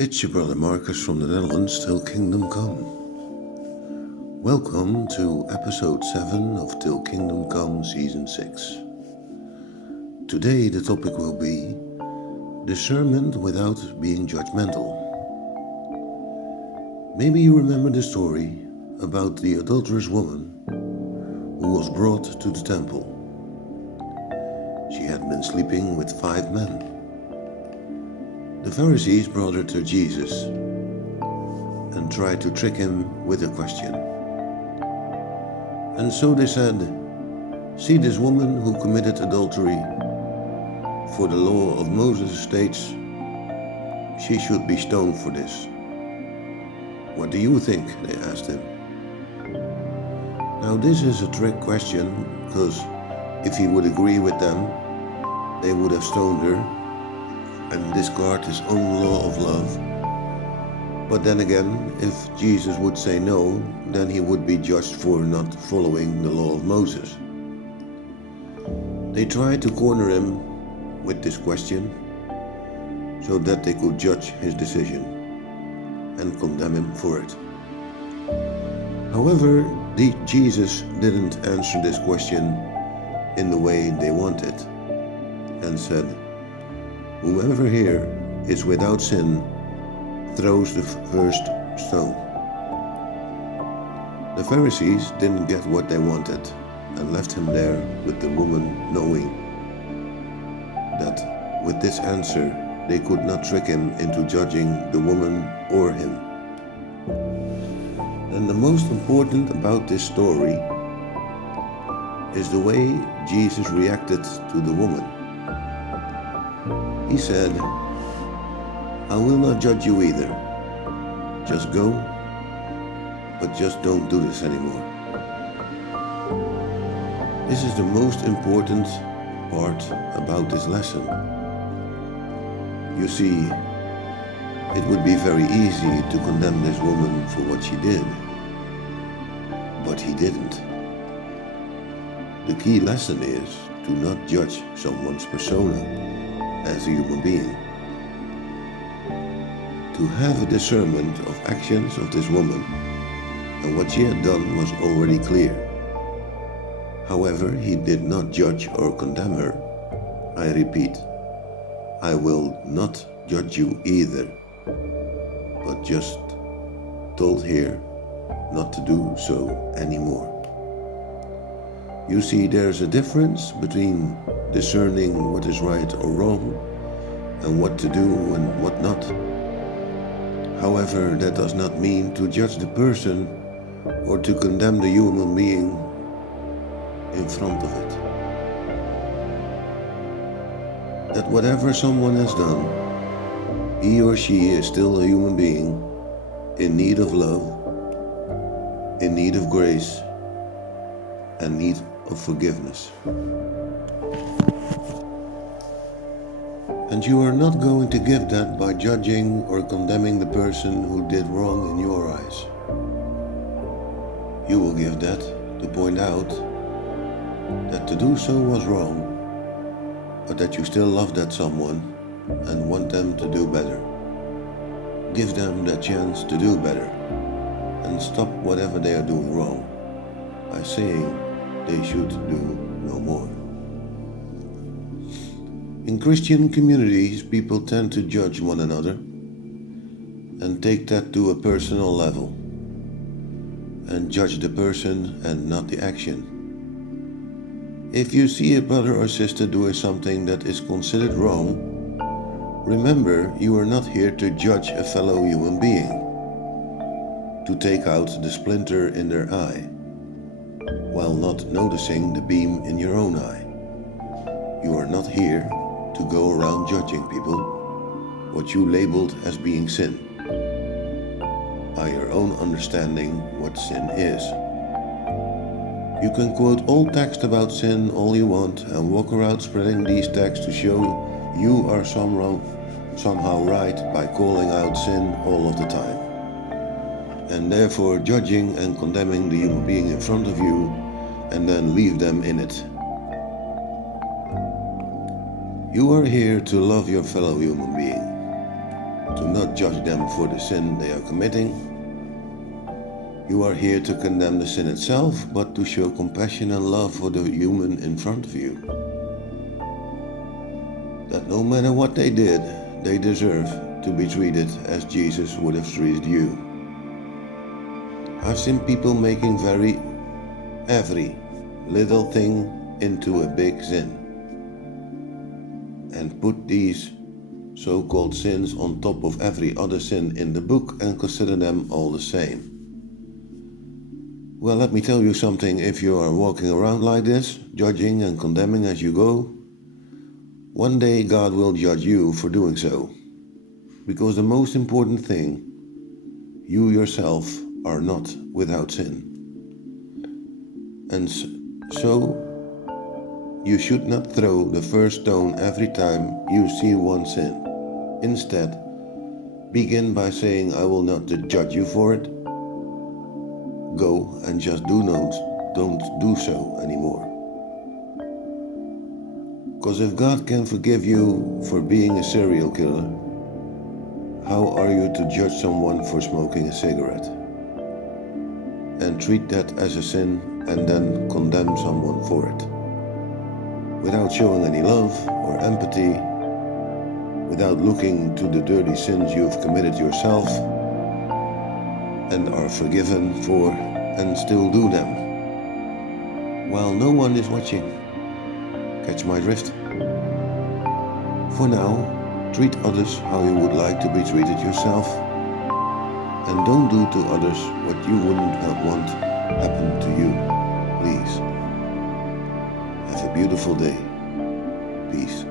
It's your brother Marcus from the Netherlands, Till Kingdom Come. Welcome to episode 7 of Till Kingdom Come season 6. Today the topic will be Discernment without being judgmental. Maybe you remember the story about the adulterous woman who was brought to the temple. She had been sleeping with 5 men. The Pharisees brought her to Jesus and tried to trick him with a question. And so they said, "See this woman who committed adultery. For the law of Moses states she should be stoned for this. What do you think?" they asked him. Now this is a trick question, because if he would agree with them, they would have stoned her and discard his own law of love. But then again, if Jesus would say no, then he would be judged for not following the law of Moses. They tried to corner him with this question so that they could judge his decision and condemn him for it. However, Jesus didn't answer this question in the way they wanted and said, "Whoever here is without sin throws the first stone." The Pharisees didn't get what they wanted and left him there with the woman, knowing that with this answer they could not trick him into judging the woman or him. And the most important about this story is the way Jesus reacted to the woman. He said, "I will not judge you either. Just go, but just don't do this anymore." This is the most important part about this lesson. You see, it would be very easy to condemn this woman for what she did, but he didn't. The key lesson is to not judge someone's persona as a human being. To have a discernment of actions of this woman and what she had done was already clear. However, he did not judge or condemn her. I repeat, I will not judge you either, but just told here not to do so anymore. You see, there's a difference between discerning what is right or wrong and what to do and what not. However, that does not mean to judge the person or to condemn the human being in front of it. That whatever someone has done, he or she is still a human being in need of love, in need of grace, and need of forgiveness. And you are not going to give that by judging or condemning the person who did wrong in your eyes. You will give that to point out that to do so was wrong, but that you still love that someone and want them to do better. Give them the chance to do better and stop whatever they are doing wrong by saying they should do no more. In Christian communities, people tend to judge one another and take that to a personal level and judge the person and not the action. If you see a brother or sister doing something that is considered wrong, remember you are not here to judge a fellow human being, to take out the splinter in their eye, while not noticing the beam in your own eye. You are not here to go around judging people what you labeled as being sin, by your own understanding what sin is. You can quote old text about sin all you want and walk around spreading these texts to show you are somehow right by calling out sin all of the time, and therefore judging and condemning the human being in front of you and then leave them in it. You are here to love your fellow human being, to not judge them for the sin they are committing. You are here to condemn the sin itself, but to show compassion and love for the human in front of you. That no matter what they did, they deserve to be treated as Jesus would have treated you. I've seen people making every little thing into a big sin, and put these so-called sins on top of every other sin in the book and consider them all the same. Well, let me tell you something. If you are walking around like this, judging and condemning as you go, one day God will judge you for doing so. Because the most important thing, you yourself are not without sin. And so, you should not throw the first stone every time you see one sin. Instead, begin by saying, I will not judge you for it. Go and just don't do so anymore. Because if God can forgive you for being a serial killer, how are you to judge someone for smoking a cigarette? And treat that as a sin and then condemn someone for it. Without showing any love or empathy, without looking to the dirty sins you've committed yourself and are forgiven for and still do them, while no one is watching. Catch my drift? For now, treat others how you would like to be treated yourself, and don't do to others what you wouldn't want happen to you, please. Have a beautiful day. Peace.